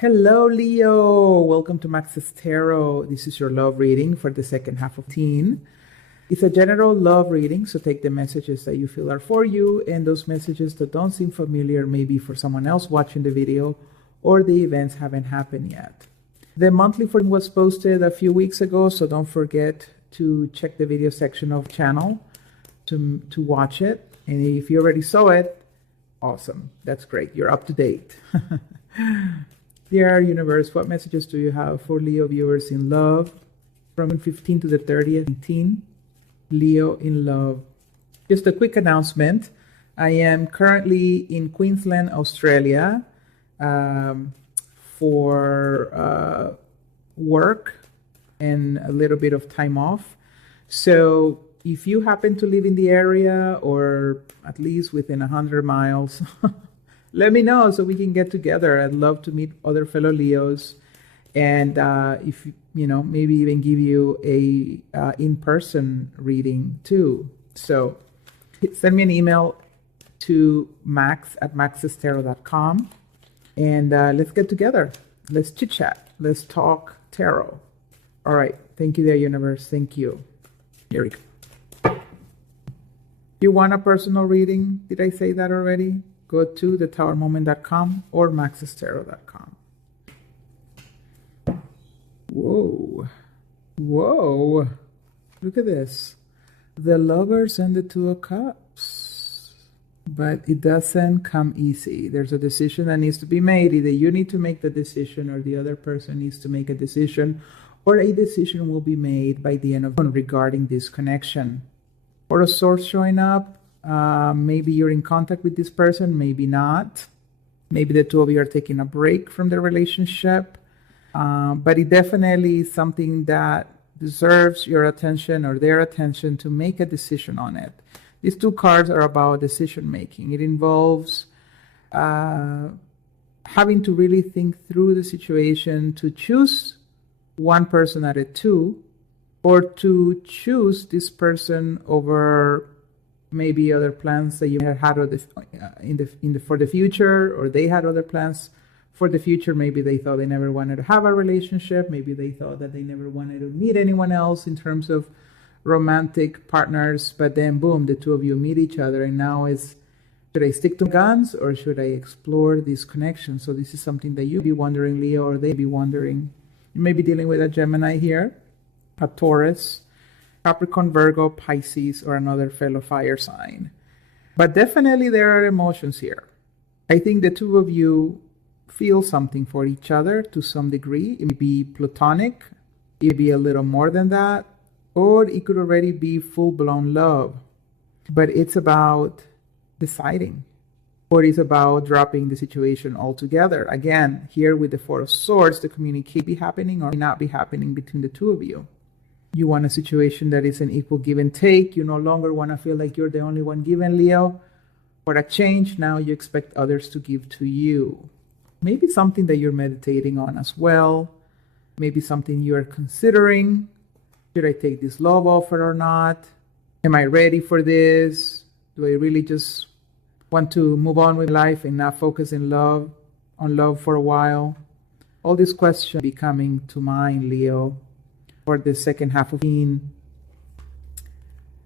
Hello, Leo. Welcome to Max's Tarot. This is your love reading for the second half of teen. It's a general love reading, so take the messages that you feel are for you and those messages that don't seem familiar, maybe for someone else watching the video or the events haven't happened yet. The monthly form was posted a few weeks ago, so don't forget to check the video section of the channel to watch it. And if you already saw it, awesome. That's great. You're up to date. Dear Universe, what messages do you have for Leo viewers in love from 15 to the 30th? 18, Leo in love. Just a quick announcement. I am currently in Queensland, Australia for work and a little bit of time off. So if you happen to live in the area or at least within 100 miles, let me know so we can get together. I'd love to meet other fellow Leos, and if you know, maybe even give you a in-person reading too. So send me an email to max@maxestarot.com, and let's get together. Let's chit chat. Let's talk tarot. All right. Thank you, dear universe. Thank you. Here we go. You want a personal reading? Did I say that already? Go to thetowermoment.com or maxestarot.com. Whoa. Whoa. Look at this. The Lovers and the Two of Cups. But it doesn't come easy. There's a decision that needs to be made. Either you need to make the decision or the other person needs to make a decision, or a decision will be made by the end of the month regarding this connection. Or a source showing up. Maybe you're in contact with this person, maybe not. Maybe the two of you are taking a break from the relationship. But it definitely is something that deserves your attention or their attention to make a decision on it. These two cards are about decision making. It involves having to really think through the situation to choose one person out of two, or to choose this person over maybe other plans that you had for the future, or they had other plans for the future. Maybe they thought they never wanted to have a relationship. Maybe they thought that they never wanted to meet anyone else in terms of romantic partners. But then, boom, the two of you meet each other, and now should I stick to guns or should I explore this connection? So this is something that you be wondering, Leo, or they be wondering. You may be dealing with a Gemini here, a Taurus, Capricorn, Virgo, Pisces, or another fellow fire sign. But definitely there are emotions here. I think the two of you feel something for each other to some degree. It may be platonic, it may be a little more than that, or it could already be full-blown love. But it's about deciding, or it's about dropping the situation altogether. Again, here with the Four of Swords, the communication be happening or not be happening between the two of you. You want a situation that is an equal give and take. You no longer want to feel like you're the only one giving, Leo. For a change, now you expect others to give to you. Maybe something that you're meditating on as well. Maybe something you're considering. Should I take this love offer or not? Am I ready for this? Do I really just want to move on with life and not focus on love for a while? All these questions be coming to mind, Leo, for the second half of teen.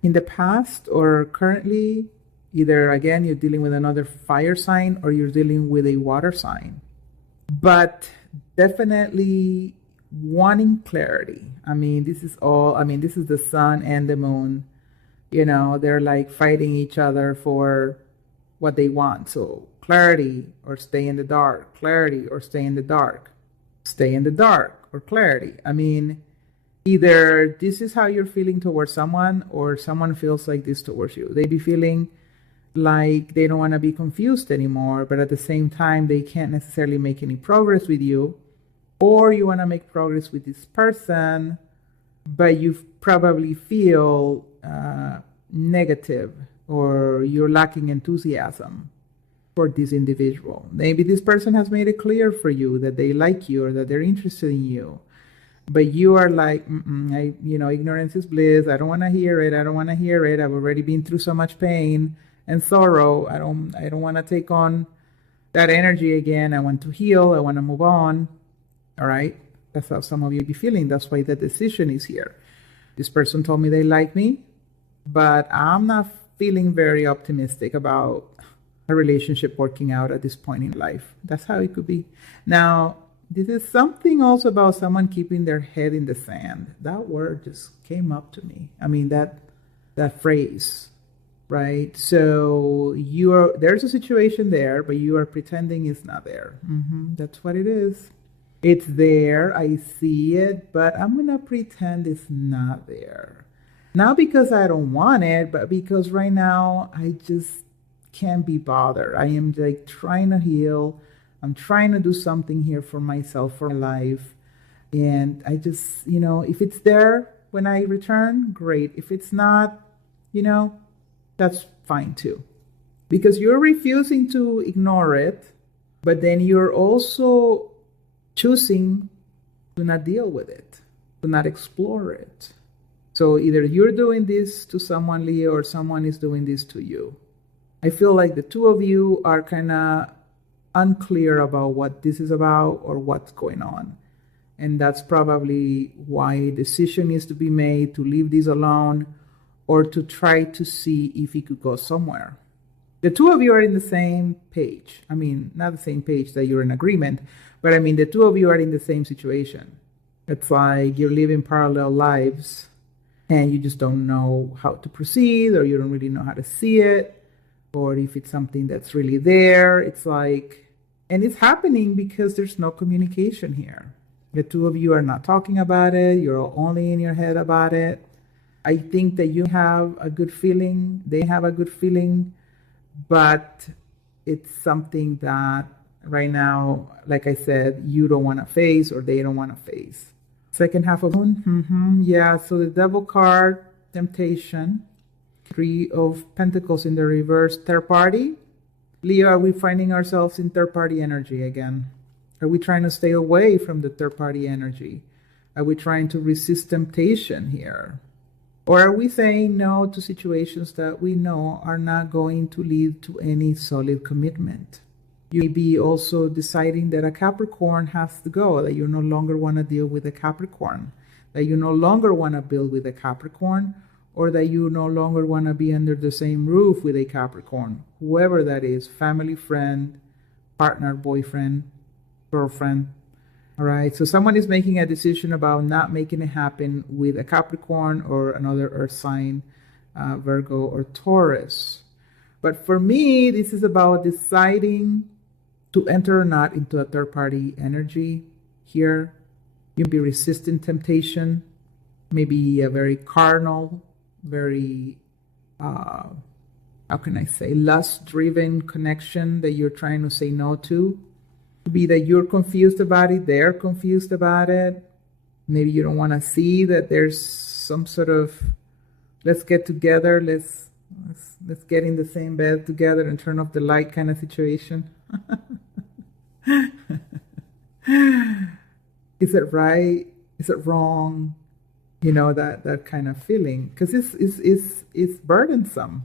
In the past or currently, either again you're dealing with another fire sign or you're dealing with a water sign. But definitely wanting clarity. This is the sun and the moon. You know, they're like fighting each other for what they want. So clarity or stay in the dark, clarity or stay in the dark, stay in the dark or clarity. Either this is how you're feeling towards someone, or someone feels like this towards you. They be feeling like they don't want to be confused anymore, but at the same time, they can't necessarily make any progress with you. Or you want to make progress with this person, but you probably feel negative, or you're lacking enthusiasm for this individual. Maybe this person has made it clear for you that they like you or that they're interested in you. But you are like, ignorance is bliss. I don't want to hear it. I don't want to hear it. I've already been through so much pain and sorrow. I don't want to take on that energy again. I want to heal. I want to move on. All right. That's how some of you be feeling. That's why the decision is here. This person told me they like me, but I'm not feeling very optimistic about a relationship working out at this point in life. That's how it could be. Now, this is something also about someone keeping their head in the sand. That word just came up to me. I mean, that phrase, right? So there's a situation there, but you are pretending it's not there. That's what it is. It's there, I see it, but I'm gonna pretend it's not there. Not because I don't want it, but because right now I just can't be bothered. I am like trying to heal. I'm trying to do something here for myself, for my life. And I just, if it's there when I return, great. If it's not, that's fine too. Because you're refusing to ignore it, but then you're also choosing to not deal with it, to not explore it. So either you're doing this to someone, Leo, or someone is doing this to you. I feel like the two of you are kind of unclear about what this is about or what's going on. And that's probably why a decision needs to be made to leave this alone or to try to see if it could go somewhere. The two of you are in the same page. I mean, not the same page that you're in agreement, but I mean, the two of you are in the same situation. It's like you're living parallel lives and you just don't know how to proceed, or you don't really know how to see it, or if it's something that's really there. It's like, and it's happening because there's no communication here. The two of you are not talking about it. You're only in your head about it. I think that you have a good feeling. They have a good feeling, but it's something that right now, like I said, you don't want to face or they don't want to face. Second half of moon. Yeah, so the devil card, temptation, 3 of Pentacles in the reverse, third party. Leo, are we finding ourselves in third party energy again? Are we trying to stay away from the third party energy? Are we trying to resist temptation here? Or are we saying no to situations that we know are not going to lead to any solid commitment? You may be also deciding that a Capricorn has to go, that you no longer want to deal with a Capricorn, that you no longer want to build with a Capricorn, or that you no longer want to be under the same roof with a Capricorn, whoever that is, family, friend, partner, boyfriend, girlfriend. All right, so someone is making a decision about not making it happen with a Capricorn or another earth sign, Virgo or Taurus. But for me, this is about deciding to enter or not into a third-party energy here. You'll be resisting temptation, maybe a very carnal, very, how can I say, lust-driven connection that you're trying to say no to. Could be that you're confused about it, they're confused about it. Maybe you don't want to see that there's some sort of, let's get together, let's get in the same bed together and turn off the light kind of situation. Is it right? Is it wrong? That kind of feeling, because it's burdensome.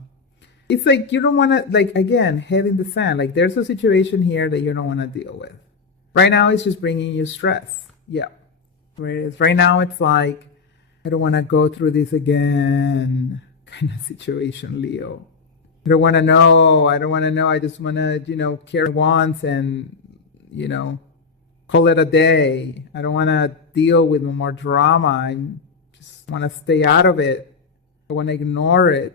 It's like you don't want to, like, again, head in the sand. Like there's a situation here that you don't want to deal with. Right now, it's just bringing you stress. Yeah, where it is. Right now, it's like, I don't want to go through this again kind of situation, Leo. I don't want to know. I don't want to know. I just want to, carry once and, call it a day. I don't want to deal with no more drama. I just want to stay out of it. I want to ignore it.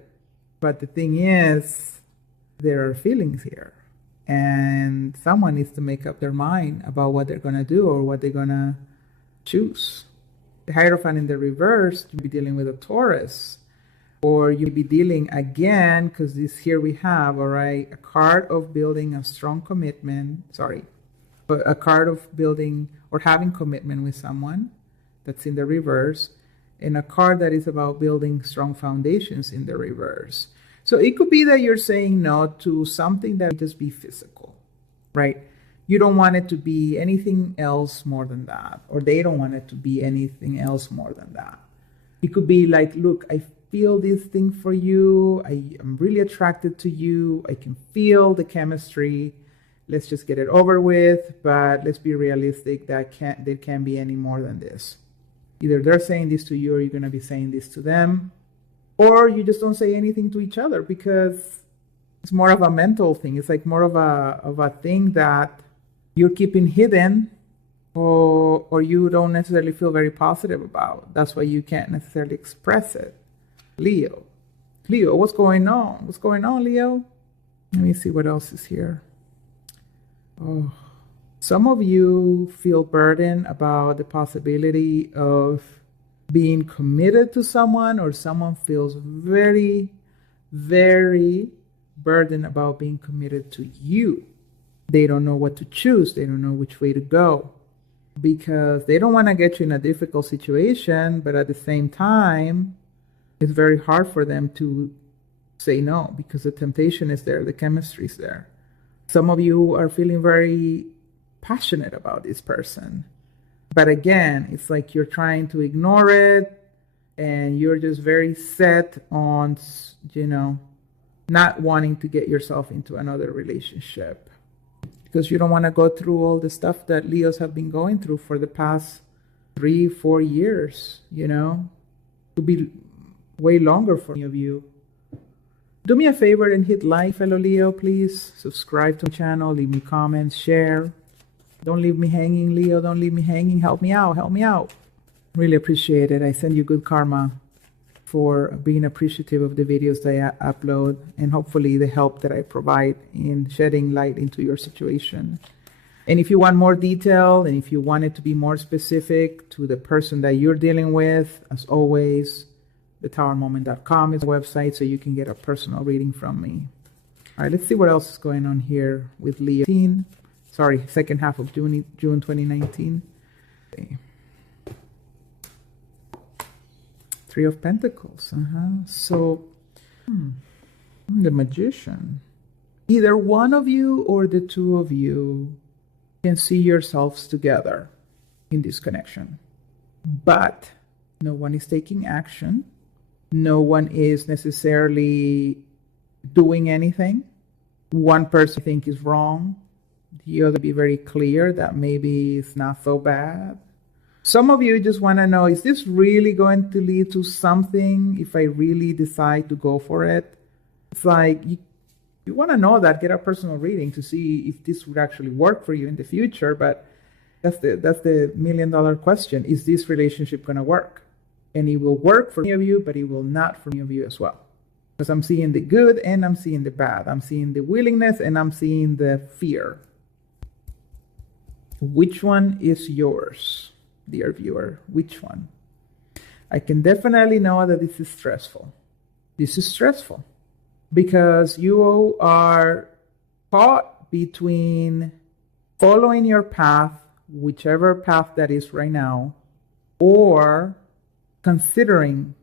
But the thing is, there are feelings here. And someone needs to make up their mind about what they're going to do or what they're going to choose. The Hierophant in the reverse, you'll be dealing with a Taurus. Or you'll be dealing again, because this here we have, all right, a card of building a strong commitment. A card of building or having commitment with someone. That's in the reverse. And a card that is about building strong foundations in the reverse. So it could be that you're saying no to something that may just be physical, right? You don't want it to be anything else more than that, or they don't want it to be anything else more than that. It could be like, look, I feel this thing for you. I am really attracted to you. I can feel the chemistry. Let's just get it over with. But let's be realistic. There can't be any more than this. Either they're saying this to you or you're going to be saying this to them. Or you just don't say anything to each other because it's more of a mental thing. It's like more of a thing that you're keeping hidden or you don't necessarily feel very positive about. That's why you can't necessarily express it. Leo, what's going on? What's going on, Leo? Let me see what else is here. Oh, some of you feel burdened about the possibility of being committed to someone, or someone feels very, very burdened about being committed to you. They don't know what to choose. They don't know which way to go because they don't want to get you in a difficult situation, but at the same time, it's very hard for them to say no because the temptation is there, the chemistry is there. Some of you are feeling very passionate about this person. But again, it's like you're trying to ignore it and you're just very set on, not wanting to get yourself into another relationship because you don't want to go through all the stuff that Leos have been going through for the past 3-4 years, It could be way longer for many of you. Do me a favor and hit like, fellow Leo, please. Subscribe to the channel, leave me comments, share. Don't leave me hanging, Leo. Don't leave me hanging. Help me out. Help me out. Really appreciate it. I send you good karma for being appreciative of the videos that I upload and hopefully the help that I provide in shedding light into your situation. And if you want more detail and if you want it to be more specific to the person that you're dealing with, as always, thetowermoment.com is the website so you can get a personal reading from me. All right, let's see what else is going on here with Leo. Second half of June 2019. Okay. Three of Pentacles. So, the Magician. Either one of you or the two of you can see yourselves together in this connection. But no one is taking action. No one is necessarily doing anything. One person I think is wrong. The other be very clear that maybe it's not so bad. Some of you just want to know, is this really going to lead to something if I really decide to go for it? It's like you want to know that, get a personal reading to see if this would actually work for you in the future. But that's the $1,000,000 question. Is this relationship going to work? And it will work for many of you, but it will not for many of you as well. Because I'm seeing the good and I'm seeing the bad. I'm seeing the willingness and I'm seeing the fear. Which one is yours, dear viewer? Which one? I can definitely know that this is stressful. This is stressful because you are caught between following your path, whichever path that is right now, or considering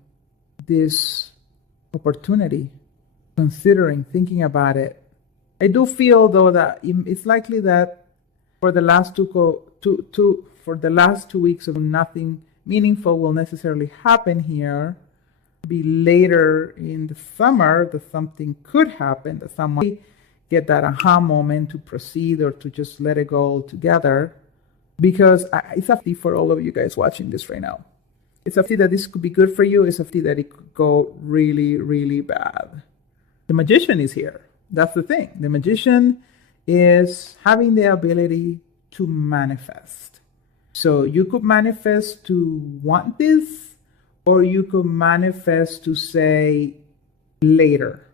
this opportunity, thinking about it. I do feel though that it's likely that for the last two weeks of nothing meaningful will necessarily happen here. Be later in the summer that something could happen, that someone get that aha moment to proceed or to just let it go altogether. Because it's a fee for all of you guys watching this right now. It's a fee that this could be good for you. It's a fee that it could go really, really bad. The Magician is here. That's the thing. The Magician is having the ability to manifest. So you could manifest to want this, or you could manifest to say later.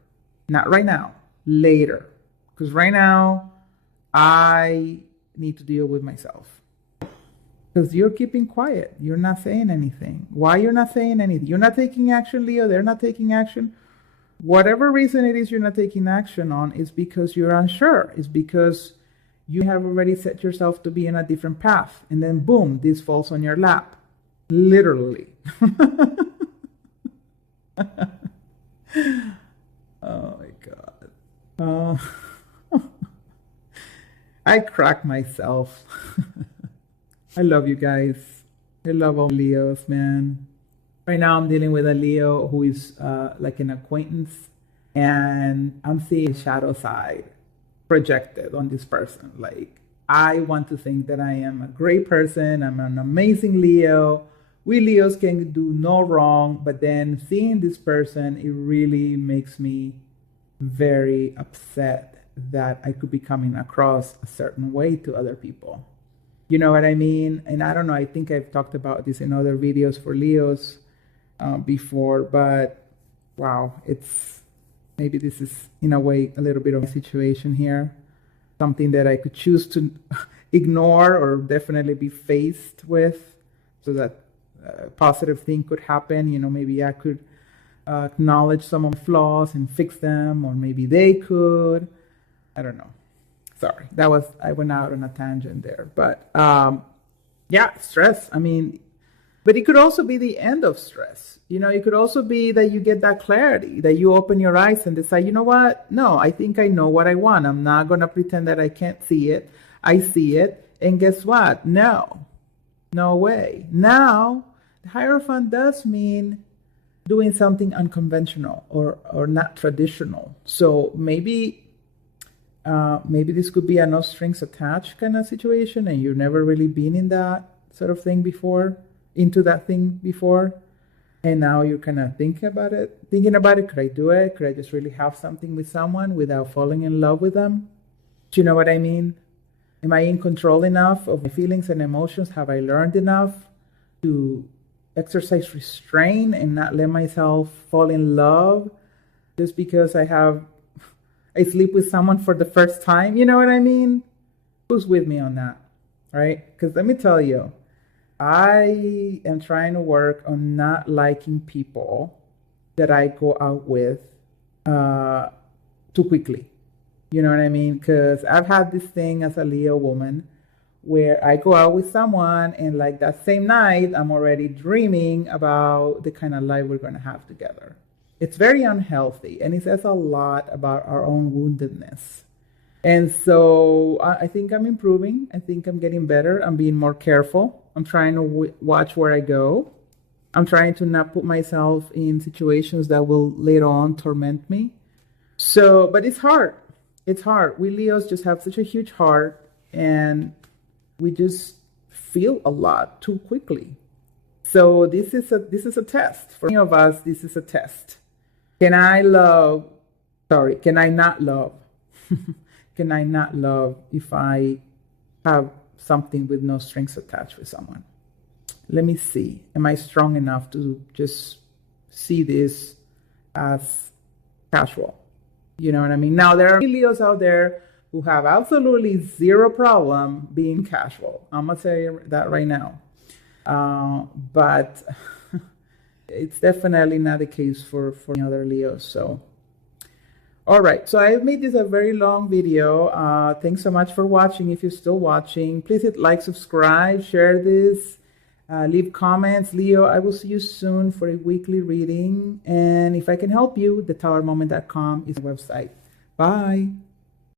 Not right now, later. Because right now, I need to deal with myself. Because you're keeping quiet. You're not saying anything. Why you're not saying anything? You're not taking action, Leo. They're not taking action. Whatever reason it is you're not taking action on is because you're unsure. It's because you have already set yourself to be in a different path. And then boom, this falls on your lap. Literally. Oh my God. I crack myself. I love you guys. I love all Leos, man. Right now I'm dealing with a Leo who is like an acquaintance, and I'm seeing shadow side. projected on this person. Like, I want to think that I am a great person, I'm an amazing Leo. We Leos can do no wrong, but then seeing this person, it really makes me very upset that I could be coming across a certain way to other people. You know what I mean? And I don't know, I think I've talked about this in other videos for Leos before, but wow, maybe this is in a way a little bit of a situation here. Something that I could choose to ignore or definitely be faced with so that a positive thing could happen. You know, maybe I could acknowledge some of my flaws and fix them, or maybe they could. I don't know. Sorry, I went out on a tangent there. But yeah, stress. I mean, but it could also be the end of stress. You know, it could also be that you get that clarity, that you open your eyes and decide, you know what? No, I think I know what I want. I'm not going to pretend that I can't see it. I see it. And guess what? No way. Now, the Hierophant does mean doing something unconventional or not traditional. So maybe this could be a no strings attached kind of situation, and you've never really been in that sort of thing before, into that thing before. And now you're kind of thinking about it. Could I do it? Could I just really have something with someone without falling in love with them? Do you know what I mean? Am I in control enough of my feelings and emotions? Have I learned enough to exercise restraint and not let myself fall in love just because I sleep with someone for the first time? You know what I mean? Who's with me on that? Right? Because let me tell you, I am trying to work on not liking people that I go out with too quickly. You know what I mean? Because I've had this thing as a Leo woman where I go out with someone and like that same night, I'm already dreaming about the kind of life we're going to have together. It's very unhealthy, and it says a lot about our own woundedness. And so I think I'm improving. I think I'm getting better. I'm being more careful. I'm trying to watch where I go. I'm trying to not put myself in situations that will later on torment me. So, but it's hard. It's hard. We Leos just have such a huge heart, and we just feel a lot too quickly. So this is a test. For many of us, this is a test. Can I not love? Can I not love if I have something with no strings attached with someone? Let me see. Am I strong enough to just see this as casual? You know what I mean? Now, there are Leos out there who have absolutely zero problem being casual. I'm going to say that right now. But it's definitely not the case for the other Leos. So, all right. So I've made this a very long video. Thanks so much for watching. If you're still watching, please hit like, subscribe, share this, leave comments. Leo, I will see you soon for a weekly reading. And if I can help you, thetowermoment.com is the website. Bye.